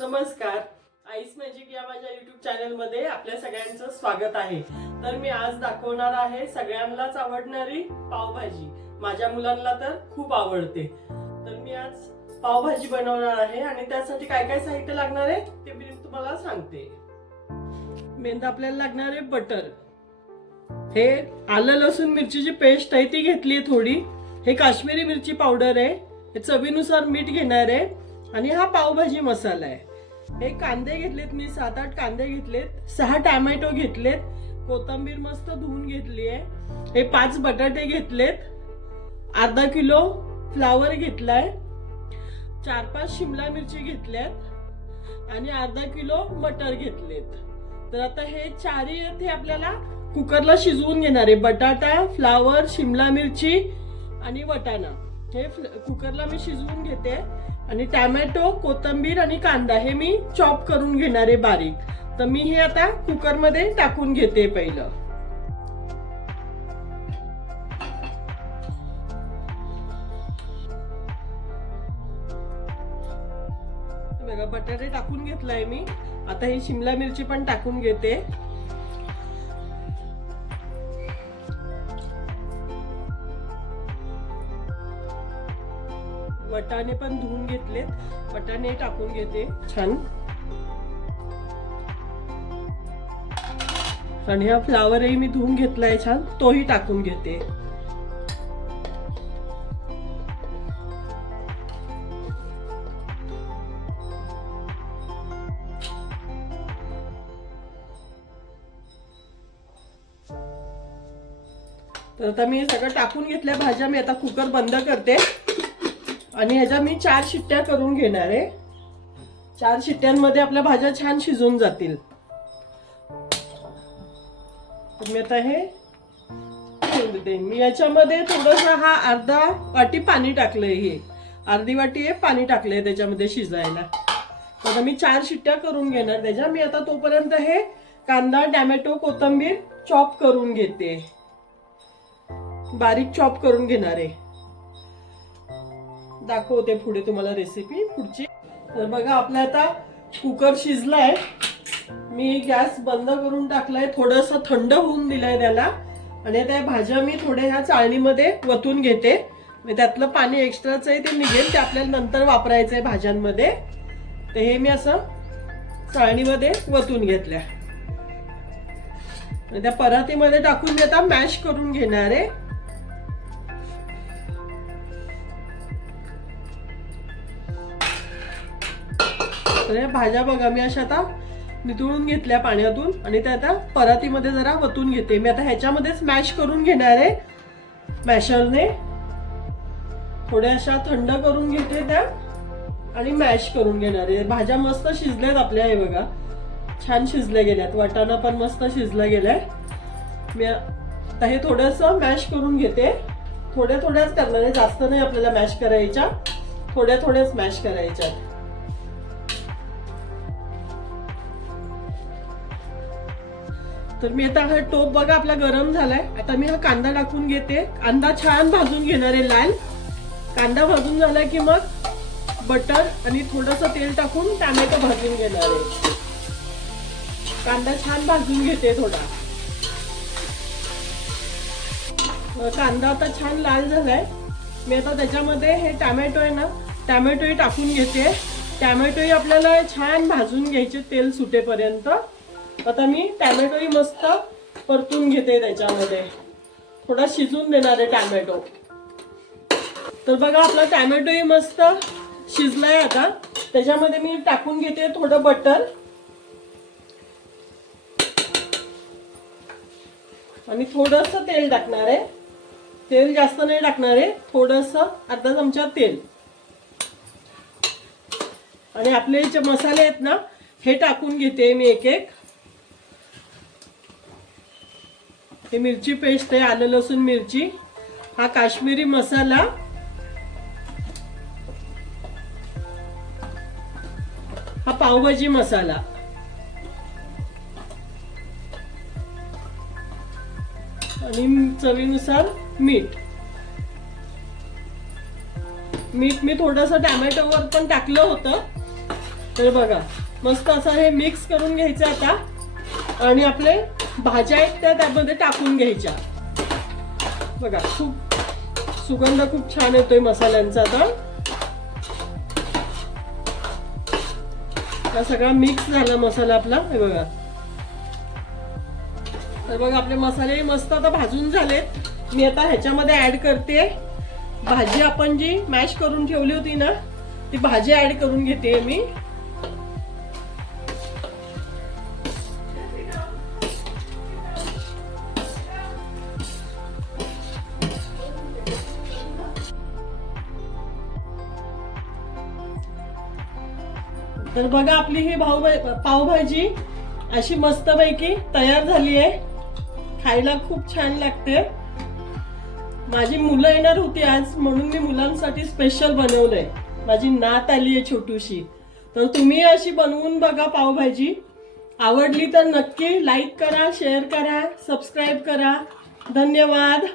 नमस्कार, ice magic या माझ्या YouTube चॅनलमध्ये आपल्या सगळ्यांचं स्वागत आहे। तर मी आज दाखवणार आहे सगळ्यांनाच आवडणारी पावभाजी। माझ्या मुलांना तर खूप आवडते। तर मी आज पावभाजी बनवणार आहे आणि त्यासाठी काय काय साहित्य लागणार आहे ते मी तुम्हाला सांगते। मेन आपल्याला लागणार आहे बटर, हे आलं लसूण मिरचीची पेस्ट आहे ती घेतली आहे थोडी, हे काश्मीरी मिरची पावडर आहे, हे चवीनुसार मीठ घेणार आहे आणि हा पावभाजी मसाला आहे। हे कांदे घेतलेत मी 7-8 कांदे घेतलेत, 6 टोमॅटो घेतलेत, कोथिंबीर मस्त धुवून घेतली आहे, हे 5 बटाटे घेतलेत, अर्धा किलो फ्लावर घेतलाय, 4-5 शिमला मिरची घेतल्यात आणि अर्धा किलो मटर घेतलेत। तर आता हे चारही हे आपल्याला कुकरला शिजवून घेणार आहे। बटाटा, फ्लावर, शिमला मिरची आणि वाटाणा हे कुकरला मी शिजवून घेते आणि टोमॅटो, कोथिंबीर आणि कांदा हे मी चॉप करून घेणार आहे बारीक। तर मी हे आता कुकर मध्ये टाकून घेते पहिलं। बघा बटाटे टाकून घेतलाय मी, आता ही शिमला मिरची पण टाकून घेते। वटाणे पण धुवून घेतलेत, वटाणे टाकून घेते छान। आणि हा फ्लावरही मी धुवून घेतलाय छान, तोही टाकून घेते। तर आता मी सगळं टाकून घेतल्या भाज्या, मी आता कुकर बंद करते आणि ह्याच्या मी 4 शिट्ट्या करून घेणार आहे। 4 शिट्ट्यांमध्ये आपल्या भाज्या छान शिजून जातील। तर मी आता हे ठेवून देते। मी याच्यामध्ये थोडंसं हा अर्धा वाटी पाणी टाकलंय, हे अर्धी वाटी हे पाणी टाकलंय त्याच्यामध्ये शिजायला। आता मी 4 शिट्ट्या करून घेणार त्याच्या। मी आता तोपर्यंत हे कांदा, टोमॅटो, कोथिंबीर चॉप करून घेते, बारीक चॉप करून घेणार आहे। दाखवते पुढे तुम्हाला रेसिपी पुढची। तर बघा आपला आता कुकर शिजलाय, मी गॅस बंद करून टाकलाय, थोडंसं थंड होऊन दिलंय त्याला आणि त्या भाज्या मी थोड्या ह्या चाळणीमध्ये वतून घेते। त्यातलं पाणी एक्स्ट्राच आहे ते निघेल, ते आपल्याला नंतर वापरायचं आहे भाज्यांमध्ये। तर हे मी असं चाळणीमध्ये वतून घेतल्या, त्या परातीमध्ये टाकून मी आता मॅश करून घेणार आहे। तर या भाज्या बघा मी अशा आता नितळून घेतल्या पाण्यातून आणि त्या आता परातीमध्ये जरा वतून घेते। मी आता ह्याच्यामध्येच मॅश करून घेणार आहे मॅशरने। थोड्या अशा थंड करून घेते त्या आणि मॅश करून घेणार आहे। भाज्या मस्त शिजल्यात आपल्या, हे बघा छान शिजल्या गेल्यात, वाटाणा पण मस्त शिजला गेलाय। मी आता हे थोडंसं मॅश करून घेते, थोड्या थोड्याच करणार आहे, जास्त नाही आपल्याला मॅश करायच्या, थोड्या थोड्याच मॅश करायच्या। तर मी आता हा टोप बघा आपला गरम झालाय, आता मी हा कांदा टाकून घेते। कांदा छान भाजून घेणार आहे लाल। कांदा भाजून झाला की मग बटर आणि थोडंसं तेल टाकून टोमॅटो भाजून घेणार आहे। कांदा छान भाजून घेते थोडा। कांदा आता छान लाल झालाय, मी आता त्याच्यामध्ये हे टोमॅटो आहे ना, टोमॅटोही टाकून घेते। टोमॅटोही आपल्याला छान भाजून घ्यायचे तेल सुटेपर्यंत। आता मी टोमॅटोही मस्त परतून घेते, त्याच्यामध्ये थोडा शिजून देणार आहे टोमॅटो। तर बघा आपला टोमॅटोही मस्त शिजलाय, आता त्याच्यामध्ये मी टाकून घेते थोडं बटर आणि थोडंसं तेल टाकणार आहे। तेल जास्त नाही टाकणार आहे, थोडंसं अर्धा चमचा तेल। आणि आपले जे मसाले आहेत ना हे टाकून घेते मी एक एक। हे मिरची पेस्ट आहे, आलं लसूण मिरची, हा काश्मीरी मसाला, हा पावभाजी मसाला आणि चवीनुसार मीठ। मीठ मी थोडंसं टोमॅटोवर पण टाकलं होतं, तर बघा मस्त असं हे मिक्स करून घ्यायचं आता आणि आपले भाज्या आहेत त्या त्यामध्ये टाकून घ्यायच्या. बघा खूप सुगंध खूप छान येतोय मसाल्यांचा. आता हा सगळा मिक्स झाला मसाला आपला. हे बघा, तर बघा आपले मसाले मस्त आता भाजून झालेत. मी आता ह्याच्यामध्ये ऍड करते भाजी. आपण जी मॅश करून ठेवली होती ना ती भाजी ऍड करून घेते मी. तर बघा आपली ही पावभाजी अशी मस्तपैकी तयार झाली आहे. खायला खूप छान लागते. माझी मुलं येणार होती आज म्हणून मी मुलांसाठी स्पेशल बनवलंय. माझी नात आली आहे छोटूशी. तर तुम्ही अशी बनवून बघा पावभाजी. आवडली तर नक्की लाईक करा, शेअर करा, सबस्क्राईब करा. धन्यवाद.